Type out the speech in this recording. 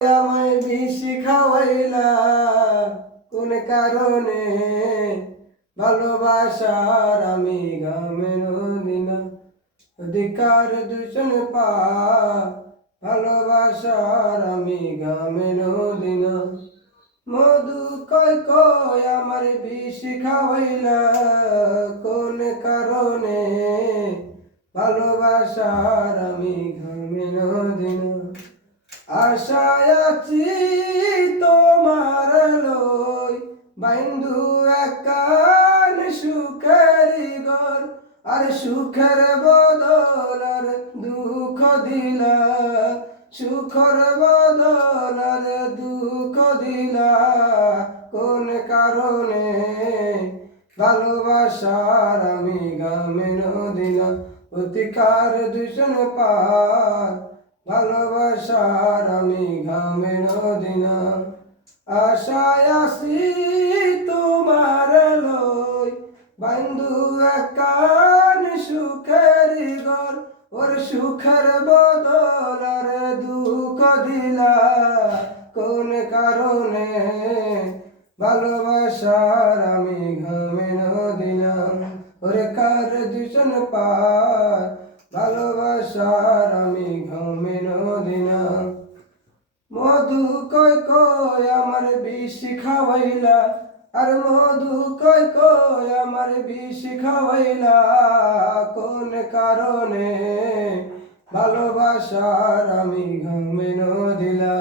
আমায় বেশি খাওয়াইলা কোন কারণে? ভালোবাসার আমি গামে নদীনা অধিকার দূষণ পা ভালোবাসার আমি গামে নদীনা মধু কয় কয় আমার বেশি খাওয়াইলা কোন কারণে? ভালোবাসার আমি গামে নদীনা আশায় আছি তোমার লই বাইন্ধু একান সুখের ঘর আর সুখের বদল আর দুঃখ দিলা সুখের বদল আর দুঃখ দিলা কোন কারণে? ভালোবাসার আমি গামে নদীনা অধিকার দূষণ পার ভালোবাসার আমি ঘামে নদীনা আশায় আসি তোমার লই বন্ধু একান সুখের ঘর ওর সুখের বদল আর দুঃখ দিলা কোন কারণে? ভালোবাসার আমি ঘামে নদীনা ওরে কার দূষণ পার ভালোবাসার আমি ঘামে নদীনা মধু কয় কয় আমার বেশি খাওয়াইলা আর মধু কয় কয় আমার বেশি খাওয়াইলা কোন কারণে? ভালোবাসার আমি ঘামে নদীনা।